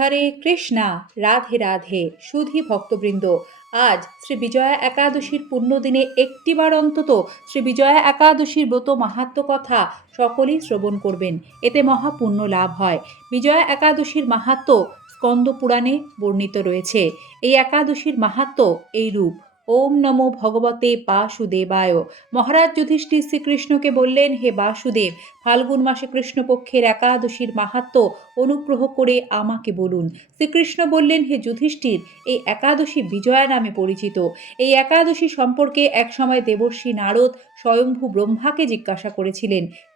হরে কৃষ্ণা, রাধে রাধে। সুধি ভক্তবৃন্দ, আজ শ্রী বিজয়া একাদশীর পুণ্যদিনে একটিবার অন্তত শ্রী বিজয়া একাদশীর ব্রত মাহাত্ম কথা সকলেই শ্রবণ করবেন। এতে মহাপুণ্য লাভ হয়। বিজয়া একাদশীর মাহাত্ম স্কন্দ পুরাণে বর্ণিত রয়েছে। এই একাদশীর মাহাত্ম এই রূপ। ওম নমো ভগবতে বাসুদেবায়। মহারাজ যুধিষ্ঠির শ্রীকৃষ্ণকে বললেন, হে বাসুদেব, ফাল্গুন মাসে কৃষ্ণপক্ষের একাদশীর মাহাত্ম অনুগ্রহ করে আমাকে বলুন। শ্রীকৃষ্ণ বললেন, হে যুধিষ্ঠির, এই একাদশী বিজয়া নামে পরিচিত। এই একাদশী সম্পর্কে একসময় দেবর্ষী নারদ স্বয়ম্ভু ব্রহ্মাকে জিজ্ঞাসা করেছিলেন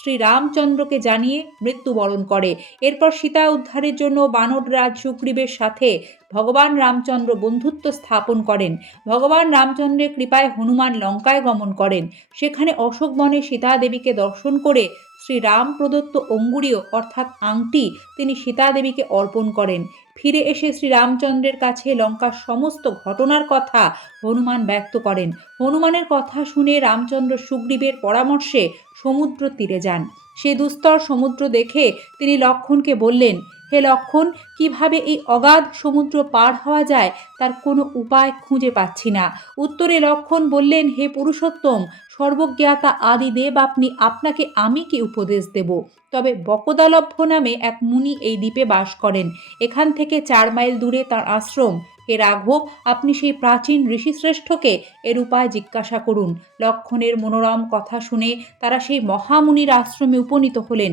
শ্রী রামচন্দ্রকে জানিয়ে মৃত্যুবরণ করে। এরপর সীতা উদ্ধারের জন্য বানররাজ সুগ্রীবের সাথে ভগবান রামচন্দ্র বন্ধুত্ব স্থাপন করেন। ভগবান রামচন্দ্রের কৃপায় হনুমান লঙ্কায় গমন করেন। সেখানে অশোক বনে সীতা দেবীকে দর্শন করে শ্রী রাম প্রদত্ত অঙ্গুরীয় অর্থাৎ আংটি তিনি সীতা দেবীকে অর্পণ করেন। ফিরে এসে শ্রী রামচন্দ্রের কাছে লঙ্কার সমস্ত ঘটনার কথা হনুমান ব্যক্ত করেন। হনুমানের কথা শুনে রামচন্দ্র সুগ্রীবের পরামর্শে সমুদ্র তীরে যান। সে দুস্তর সমুদ্র দেখে তিনি লক্ষণকে বললেন, হে লক্ষণ, কীভাবে এই অগাধ সমুদ্র পার হওয়া যায় তার কোনো উপায় খুঁজে পাচ্ছি না। উত্তরে লক্ষণ বললেন, হে পুরুষোত্তম, সর্বজ্ঞাতা আদি দেব আপনি, আপনাকে আমি কি উপদেশ দেব? তবে বকদালভ্য নামে এক মুনি এই দ্বীপে বাস করেন। এখান থেকে চার মাইল দূরে তার আশ্রম। হে রাঘব, আপনি সেই প্রাচীন ঋষিশ্রেষ্ঠকে এর উপায় জিজ্ঞাসা করুন। লক্ষণের মনোরম কথা শুনে তারা সেই মহামুনির আশ্রমে উপনীত হলেন।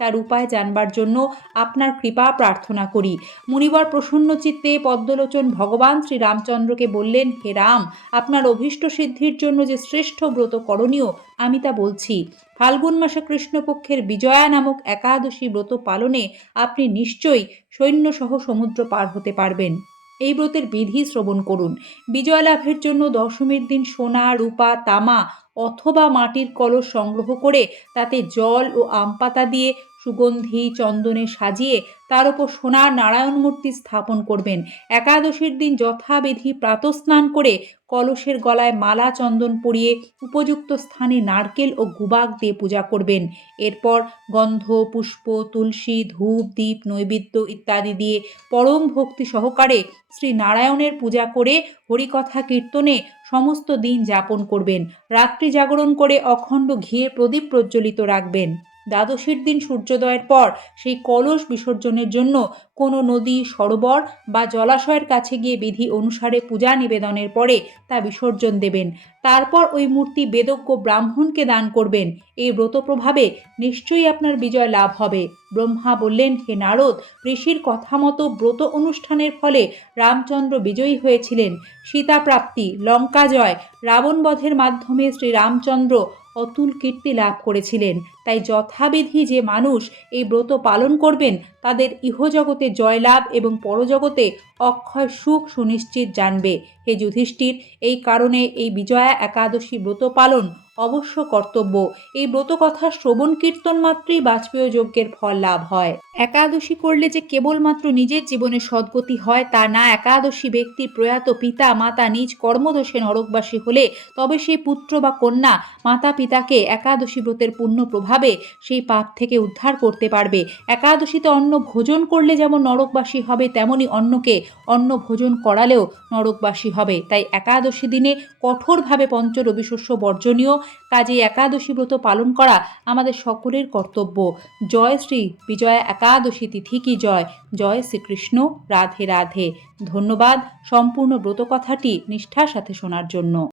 তার উপায় জানবার জন্য আপনার কৃপা প্রার্থনা করি। মুনিবর প্রসন্ন চিত্তে পদ্মলোচন ভগবান শ্রী রামচন্দ্রকে বললেন, হে রাম, আপনার অভীষ্ট সিদ্ধির জন্য যে শ্রেষ্ঠ ব্রত করণীয়, আমি তা বলছি। ফাল্গুন মাসে কৃষ্ণপক্ষের বিজয়া নামক একাদশী ব্রত পালনে আপনি নিশ্চয়ই সৈন্যসহ সমুদ্র পার হতে পারবেন। এই ব্রতের বিধি শ্রবণ করুন। বিজয় লাভের জন্য দশমীর দিন সোনা, রূপা, তামা অথবা মাটির কলস সংগ্রহ করে তাতে জল ও আম পাতা দিয়ে সুগন্ধি চন্দনে সাজিয়ে তার উপর সোনার নারায়ণ মূর্তি স্থাপন করবেন। একাদশীর দিন যথাবিধি প্রাতস্নান করে কলসের গলায় মালা চন্দন পরিয়ে উপযুক্ত স্থানে নারকেল ও গুবাক দিয়ে পূজা করবেন। এরপর গন্ধ, পুষ্প, তুলসী, ধূপ, দীপ, নৈবেদ্য ইত্যাদি দিয়ে পরম ভক্তি সহকারে শ্রী নারায়ণের পূজা করে হরিকথা কীর্তনে সমস্ত দিন যাপন করবেন। রাত্রি জাগরণ করে অখণ্ড ঘিয়ে প্রদীপ প্রজ্বলিত রাখবেন। দ্বাদশীর দিন সূর্যোদয়ের পর সেই কলস বিসর্জনের জন্য কোনো নদী, সরোবর বা জলাশয়ের কাছে গিয়ে বিধি অনুসারে পূজা নিবেদনের পরে তা বিসর্জন দেবেন। তারপর ওই মূর্তি বেদজ্ঞ ব্রাহ্মণকে দান করবেন। এই ব্রত প্রভাবে নিশ্চয়ই আপনার বিজয় লাভ হবে। ব্রহ্মা বললেন, হে নারদ, ঋষির কথা মতো ব্রত অনুষ্ঠানের ফলে রামচন্দ্র বিজয়ী হয়েছিলেন। সীতা প্রাপ্তি লঙ্কা জয়, রাবণ বধের মাধ্যমে শ্রী রামচন্দ্র অতুল কীর্তি লাভ করেছিলেন। তাই যথাবিধি যে মানুষ এই ব্রত পালন করবেন, তাদের ইহজগতে জয়লাভ এবং পরজগতে অক্ষয় সুখ সুনিশ্চিত জানবে। হে যুধিষ্ঠির, এই কারণে এই বিজয়া একাদশী ব্রত পালন অবশ্য কর্তব্য। এই ব্রত কথা শ্রবণ কীর্তন মাত্রই বাজপেয় যজ্ঞের ফল লাভ হয়। একাদশী করলে যে কেবলমাত্র নিজের জীবনে সদ্গতি হয় তা না, একাদশী ব্যক্তি প্রয়াত পিতা মাতা নিজ কর্মদোষে নরকবাসী হলে তবে সেই পুত্র বা কন্যা মাতা পিতাকে একাদশী ব্রতের পূর্ণ প্রভাবে সেই পাপ থেকে উদ্ধার করতে পারবে। একাদশীতে অন্ন ভোজন করলে যেমন নরকবাসী হবে, তেমনি অন্নকে অন্ন ভোজন করালেও নরকবাসী হবে। তাই একাদশী দিনে কঠোরভাবে পঞ্চরবিশস্য বর্জনীয় কাজেই একাদশী ব্রত পালন করা আমাদের সকলের কর্তব্য। জয় শ্রী বিজয়া একাদশী তিথি কি জয়? জয় শ্রীকৃষ্ণ। রাধে রাধে। ধন্যবাদ সম্পূর্ণ ব্রত কথাটি নিষ্ঠার সাথে শোনার জন্য।